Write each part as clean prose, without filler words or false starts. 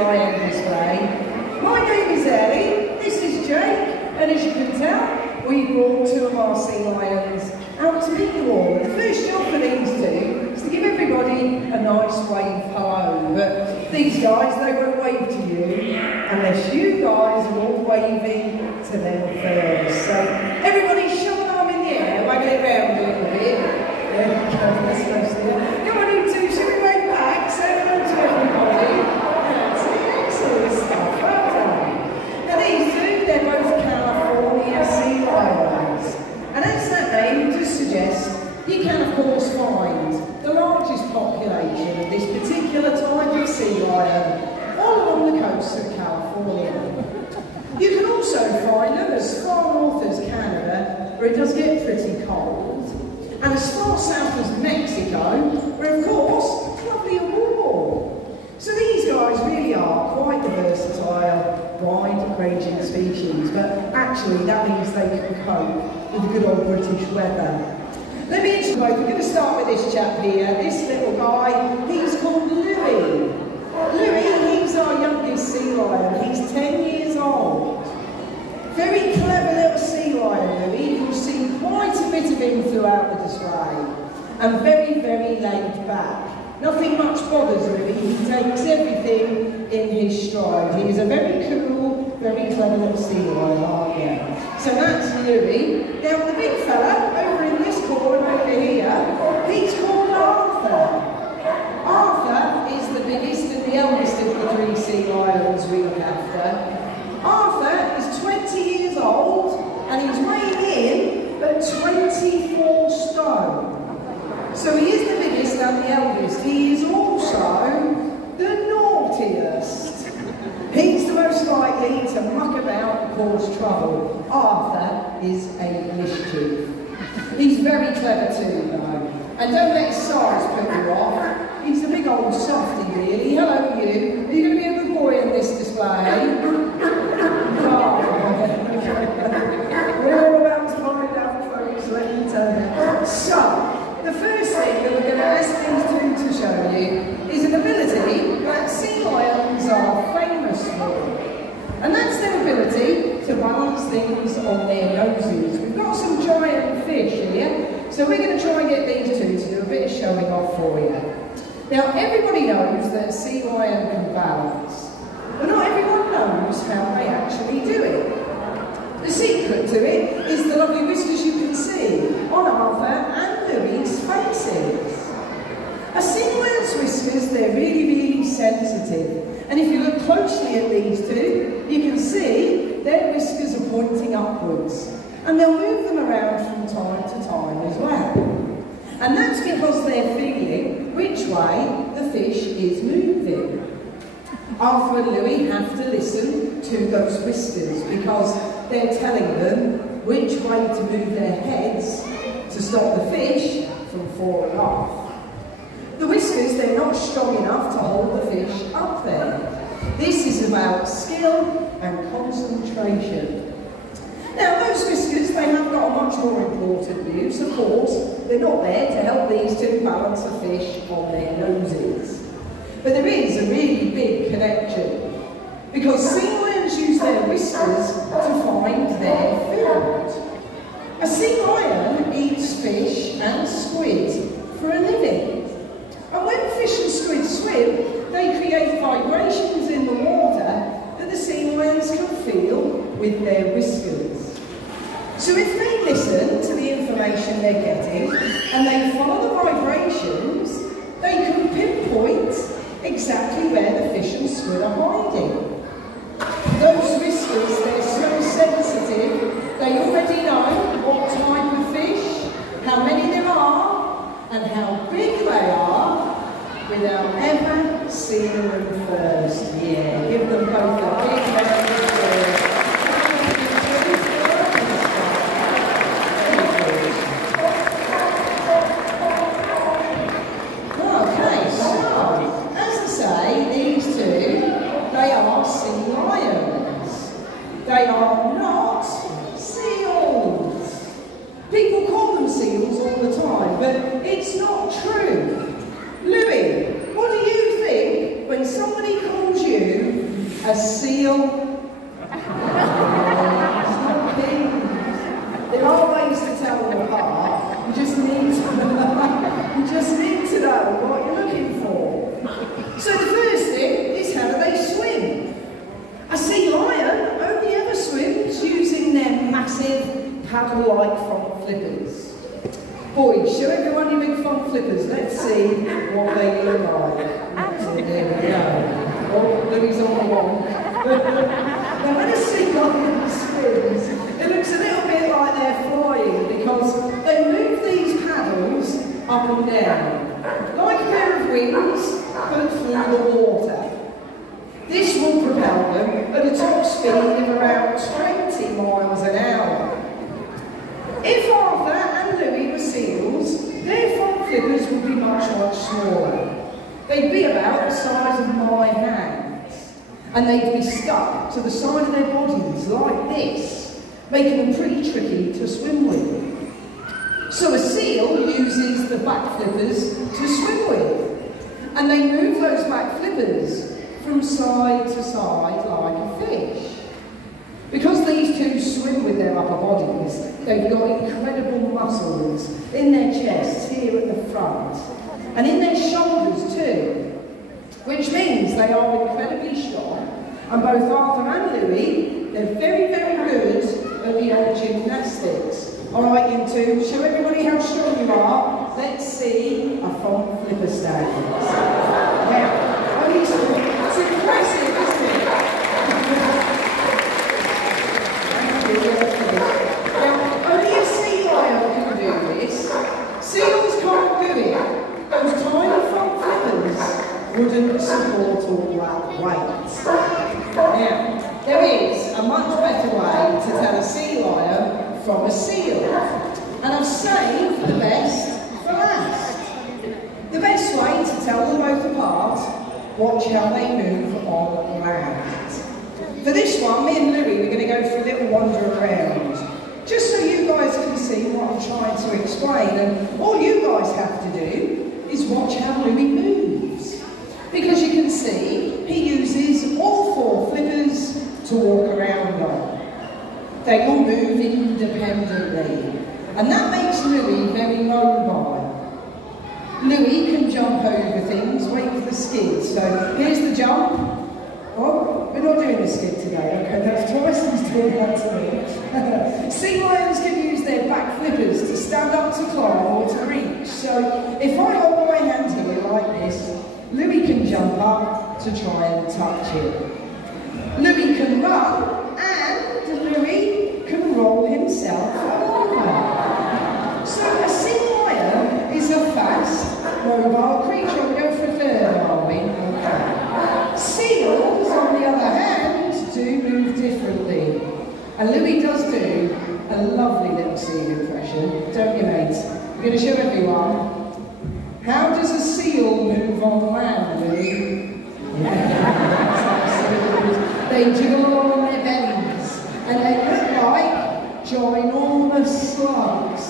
lion display. My name is Ellie, this is Jake, and as you can tell, we brought two of our sea lions out to meet you all. And the first job for these two is to give everybody a nice wave hello. But these guys, they won't wave to you unless you guys are all waving to them first. So everybody show an arm in the air, waggle it round a little bit. There we go, that's mostly it. Come on, you two, shall we wave back? Say hello to everybody. That's it, excellent stuff, well done. Now these two, they're both California sea lions. And as that name does suggest, you can of course find the largest population of this particular type of sea lion all along the coast of California. You can also find them as far north as Canada, where it does get pretty cold, and as far south as Mexico, where of course it's lovely and warm. So these guys really are quite the versatile, wide-ranging species, but actually that means they can cope with the good old British weather. Let me introduce you both. We're going to start with this chap here, this little guy. He's called Louis. Louis, he's our youngest sea lion. He's 10 years old. Very clever little sea lion, Louis. You'll see quite a bit of him throughout the display. And very, very laid back. Nothing much bothers Louis. He takes everything in his stride. He is a very cool, very clever little sea lion, aren't you? So that's Louis. Now the big fella over in this corner over here, he's called Arthur. Arthur is the biggest and the eldest of the three sea lions we look after. Arthur is 20 years old and he's weighing in at 24 stone. So he is the biggest and the eldest. He is also the naughtiest. He's the most likely to muck about and cause trouble. Arthur is a mischief. He's very clever too, though. And don't let his size put you off. He's a big old softy, really. Hello, you. Are you going to be a good boy in this display? Oh, we're all about to find out, folks. Let me tell you. So, the first thing that we're going to ask these two to show you is an ability that sea lions are famous for. And that's their ability to balance things on their noses. We've got some giant fish here, so we're going to try and get these two to do a bit of showing off for you. Now, everybody knows that a sea lion can balance, but not everyone knows how they actually do it. The secret to it is the lovely whiskers you can see on Arthur and Louis' faces. A sea lion's whiskers, they're really, really sensitive. And if you look closely at these two, you can see their whiskers are pointing upwards. And they'll move them around from time to time as well. And that's because they're feeling which way the fish is moving. Arthur and Louis have to listen to those whiskers because they're telling them which way to move their heads to stop the fish from falling off. The whiskers, they're not strong enough to hold the fish up there. This is about skill and concentration. Now, those whiskers, they have got a much more important use. Of course, they're not there to help these two balance a fish on their noses. But there is a really big connection, because sea lions use their whiskers to find their food. A sea lion eats fish and squid for a living. And when fish and squid swim, they create vibrations in the water that the sea lions can feel with their whiskers. So if they listen to the information they're getting and they follow the vibrations, they can pinpoint exactly where the fish and squid are hiding. Those whiskers, they're so sensitive, they already know what type of fish, how many there are, and how big they are, without ever seeing them first. Yeah, give them both a big round of applause. A seal. There are ways to tell them apart. You just need to know what you're looking for. So the first thing is, how do they swim? A sea lion only ever swims using their massive paddle-like front flippers. Boys, show everyone your big front flippers. Let's see what they look like. So there we go. Oh, Louis on the wall. Now when a sea lion swims, it looks a little bit like they're flying because they move these paddles up and down, like a pair of wings, but through the water. This will propel them at a top speed of around 20 miles an hour. If Arthur and Louis were seals, their front flippers would be much smaller. They'd be about the size of my hands, and they'd be stuck to the side of their bodies like this, making them pretty tricky to swim with. So a seal uses the back flippers to swim with, and they move those back flippers from side to side like a fish. Because these two swim with their upper bodies, they've got incredible muscles in their chests here at the front, and in their shoulders too, which means they are incredibly strong. And both Arthur and Louis, they're very, very good at the old gymnastics. All right, you two, show everybody how strong you are. Let's see a front flipper stand. Now, it's impressive, isn't it? Now, only a sea lion can do this. Seals can't do it. Those tiny front flippers wouldn't support all that weight. Now, there is a much better way to tell a sea lion from a seal. And I've saved the best for last. The best way to tell them both apart, watch how they move on land. For this one, me and Louis, we're going to go for a little wander around, just so you guys can see what I'm trying to explain. And all you guys have to do is watch how Louis moves. Because you can see, he uses all four flippers to walk around on. They all move independently. And that makes Louis very mobile. Louis can jump over things, wait for the skid. So here's the jump. Oh, we're not doing the skid today, okay? That's Tyson's doing that to me. Sea lions can use their back flippers to stand up, to climb, or to reach. So if I hold my hand here like this, Louis can jump up to try and touch it. Louis can run, and Louis can roll himself over. So a sea lion is a fast, mobile creature. We'll go for a third, are we? Okay. Seals, on the other hand, do move differently. And Louis does do a lovely little seal impression, don't you, mate? I'm going to show everyone. How does a seal move on land, Louis? They jiggle along on their bellies, and they look like ginormous slugs.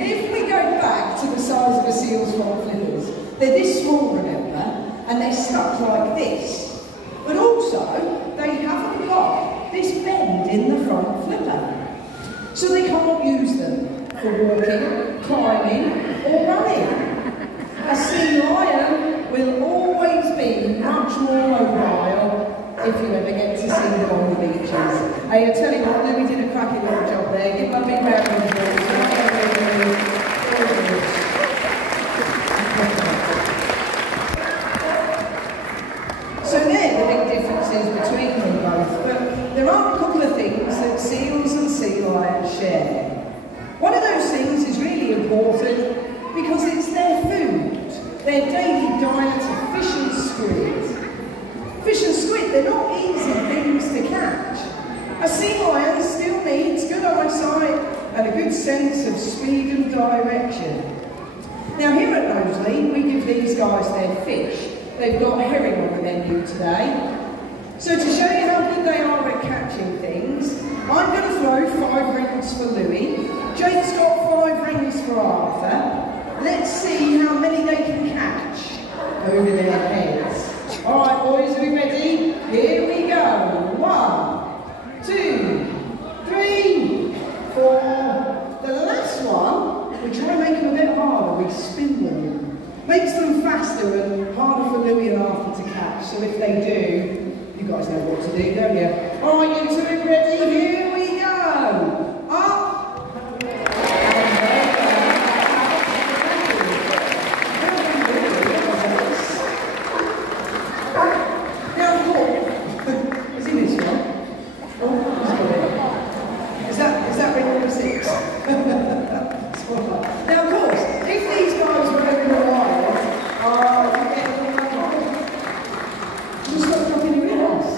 If we go back to the size of a seal's front flippers, they're this small, remember, and they're stuck like this. But also, they haven't got this bend in the front flipper. So they can't use them for walking, climbing, or running. A sea lion will always be much more mobile if you ever get to see them on the beaches. I tell you what, Louis did a cracking little job there. Give them a big round of applause. So they're the big differences between them both, but there are a couple of things that seals and sea lions share. One of those things is really important because it's their food, their daily diet of fish and squid. Fish and squid, they're not easy things to catch. A sea lion still needs good eyesight and a good sense of speed and direction. Now here at Knowsley, we give these guys their fish. They've got herring on the menu today. So to show you how good they are at catching things, I'm going to throw 5 rings for Louis. Jake's got 5 rings for Arthur. Let's see how many they can catch over their heads. All makes them faster and harder for Louis and Arthur to catch. So if they do, you guys know what to do, don't you? Are you two ready? Here we go. Up. Now, of course, if these guys were over in the wild, you stop dropping your ears.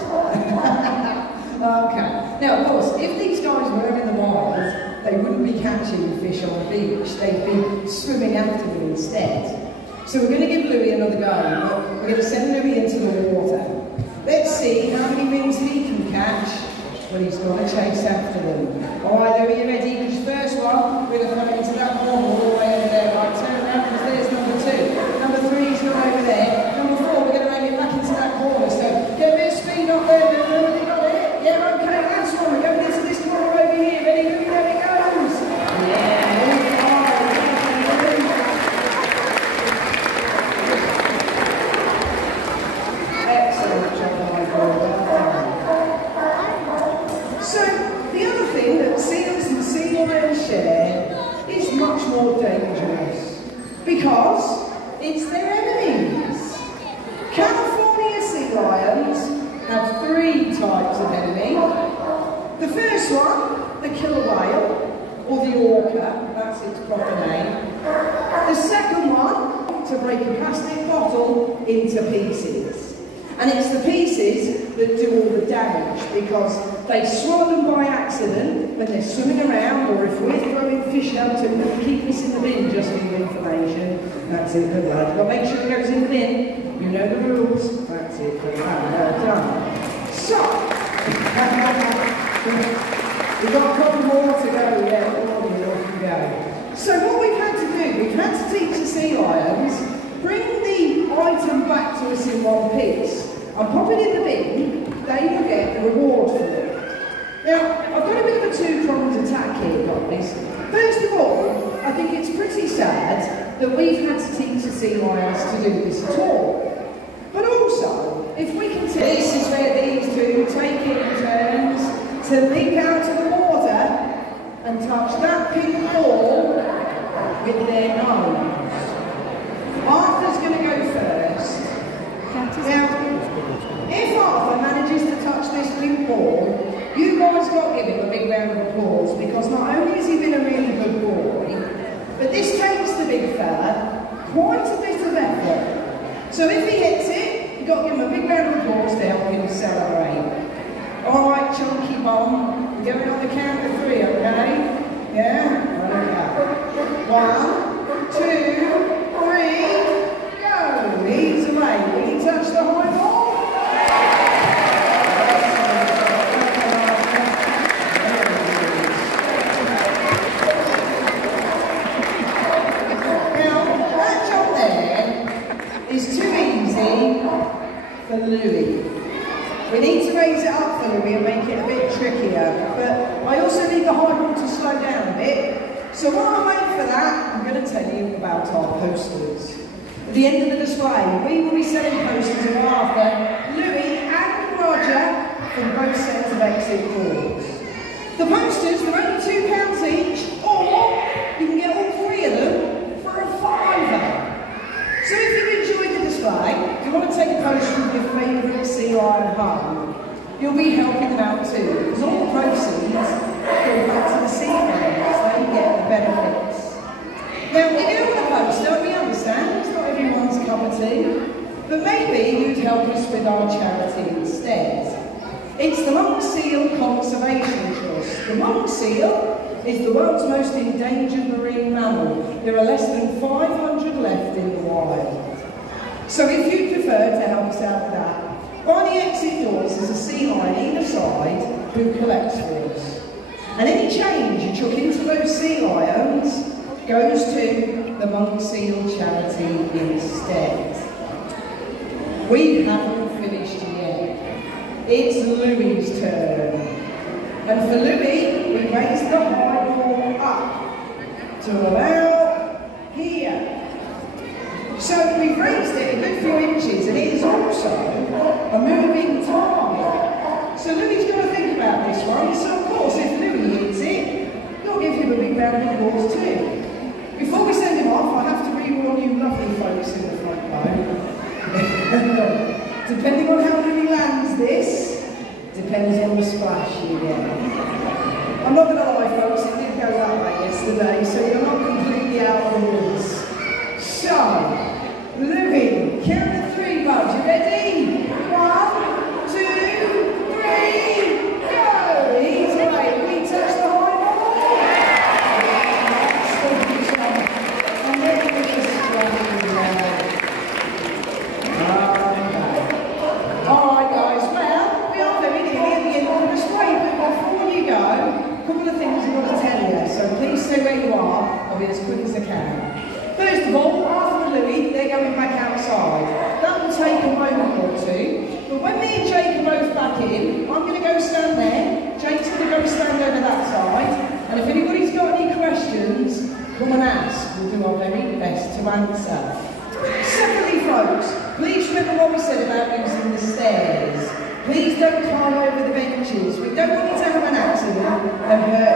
Okay. Now, of course, if these guys were over in the wild, they wouldn't be catching fish on the beach. They'd be swimming after them instead. So we're going to give Louis another go. We're going to send Louis into the water. Let's see how many rings he can catch when he's got to chase after them. All right, Louis, you ready? Because first one, we're going to come into that corner all the way over there. Right, turn around because there's number 2. Number 3 is not over there. Number 4, we're going to aim it back into that corner. So get a bit of speed up there. Everybody got it? Yeah, okay, last one. We're going into this corner over here. Ready, Louis? There it goes. Yeah, excellent job, my boy. So, the other thing that seals and sea lions share is much more dangerous because it's their enemies. California sea lions have 3 types of enemy. The first one, the killer whale, or the orca, that's its proper name. The second one, to break a plastic bottle into pieces. And it's the pieces that do all the damage because they swallow them by accident when they're swimming around, or if we're throwing fish out to them, we keep this in the bin just for your information. That's it for that. But make sure it goes in the bin. You know the rules. That's it for that. Well done. So, we've got a couple more to go. Yeah, off you go. So what we've had to do, we've had to teach the sea lions, bring the item back to us in one piece. And pop it in the bin, they will get the reward for it. Now, I've got a bit of a 2-pronged attack here, guys. First of all, I think it's pretty sad that we've had to teach the sea lions to do this at all. But also, if we can this is where these two take it in turns to leap out of the water and touch that pink ball with their nose. Arthur's going to go first. Now, if Arthur manages to touch this pink ball, you guys got to give him a big round of applause because not only has he been a really good boy, but this takes the big fella quite a bit of effort. So if he hits it, you've got to give him a big round of applause to help him celebrate. All right, chunky bomb, we're going on the count of 3, okay? Yeah? Right, 1, 2, 3, go! He's away. Will he touch the high ball? For Louis. We need to raise it up for Louis and make it a bit trickier, but I also need the high ball to slow down a bit. So while I wait for that, I'm going to tell you about our posters. At the end of the display, we will be selling posters of Arthur, Louis and Roger from both sets of exit doors. The posters are only £2 each, or you can get all 3 of them for a £5. So if you've enjoyed the display, if you want to take a poster of your favourite sea lion home, you'll be helping them out too, because all the proceeds go back to the sea lions, they get the benefits. Now, if you're on the poster, we understand it's not everyone's cup of tea, but maybe you'd help us with our charity instead. It's the Monk Seal Conservation Trust. The monk seal is the world's most endangered marine mammal. There are less than 500 left in the wild. So if you prefer to help us out with that, by the exit doors there's a sea lion either side who collects for us. And any change you chuck into those sea lions goes to the Monk Seal charity instead. We haven't finished yet. It's Louis' turn. And for Louis, we raise the high ball up to about here. So we've raised it a good few inches, and it is also a moving target. So Louis's got to think about this one. So of course, if Louis hits it, you'll give him a big round of applause too. Before we send him off, I have to rewarn you lovely folks in the front row. Depending on how Louis lands this, depends on the splash you get. I'm not going to lie folks, it did go that way yesterday, so you're not completely out of the woods. So, Louis, count to 3, buds. You ready? 1, 2, 3, go! He's away. We touch the high ball. And then we just Alright guys, well, we are very nearly at the end of the display, but before you go, a couple of things I've got to tell you, so please stay where you are. I'll be as quick as I can. First of all, Arthur and Louis, they're going back outside. That will take a moment or two, but when me and Jake are both back in, I'm going to go stand there, Jake's going to go stand over that side, and if anybody's got any questions, come and ask. We'll do our very best to answer. Secondly, folks, please remember what we said about using the stairs. Please don't climb over the benches. We don't want you to have an accident and hurt